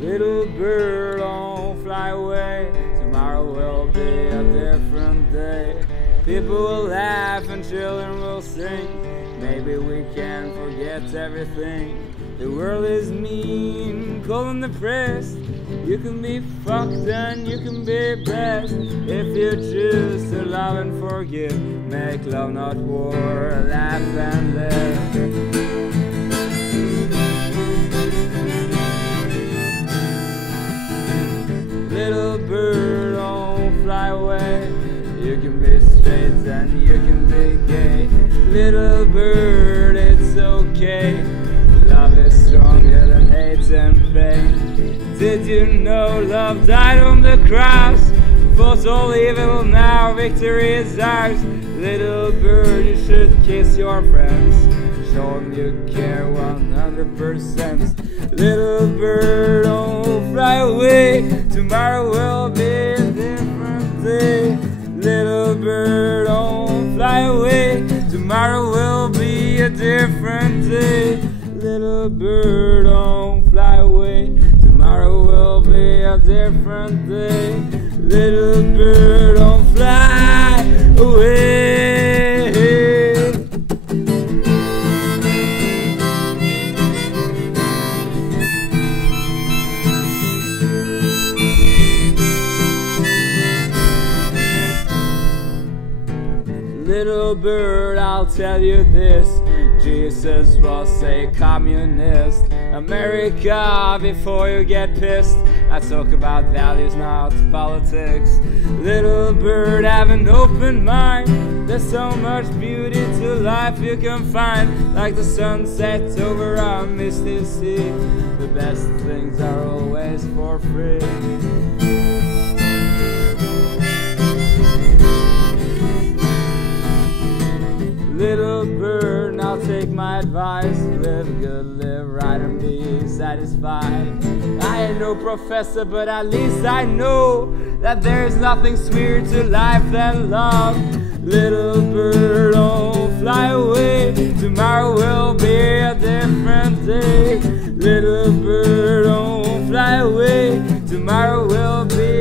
Little bird, don't fly away. Tomorrow will be a different day. People will laugh and children will sing. Maybe we can forget everything. The world is mean, cold and depressed. You can be fucked and you can be blessed. If you choose to love and forgive, make love not war, laugh and live. Little bird, don't fly away. You can be straight and you can be gay. Little bird, it's okay. Love is stronger than hate and pain. Did you know love died on the cross? Fought all evil, now victory is ours. Little bird, you should kiss your friends. Show them you care 100%. Little bird, don't fly away. Tomorrow will be a different day. Little bird, don't fly away. Tomorrow will be a different day. Little bird, don't fly away. Tomorrow will be a different day. Little bird, don't fly away. Little bird, I'll tell you this. Jesus was a communist. America, before you get pissed, I talk about values, not politics. Little bird, have an open mind. There's so much beauty to life you can find, like the sunset over a misty sea. The best things are always for free. Little bird, now take my advice. Live good, live right, and be satisfied. I ain't no professor, but at least I know that there's nothing sweeter to life than love. Little bird, don't fly away. Tomorrow will be a different day. Little bird, don't fly away. Tomorrow will be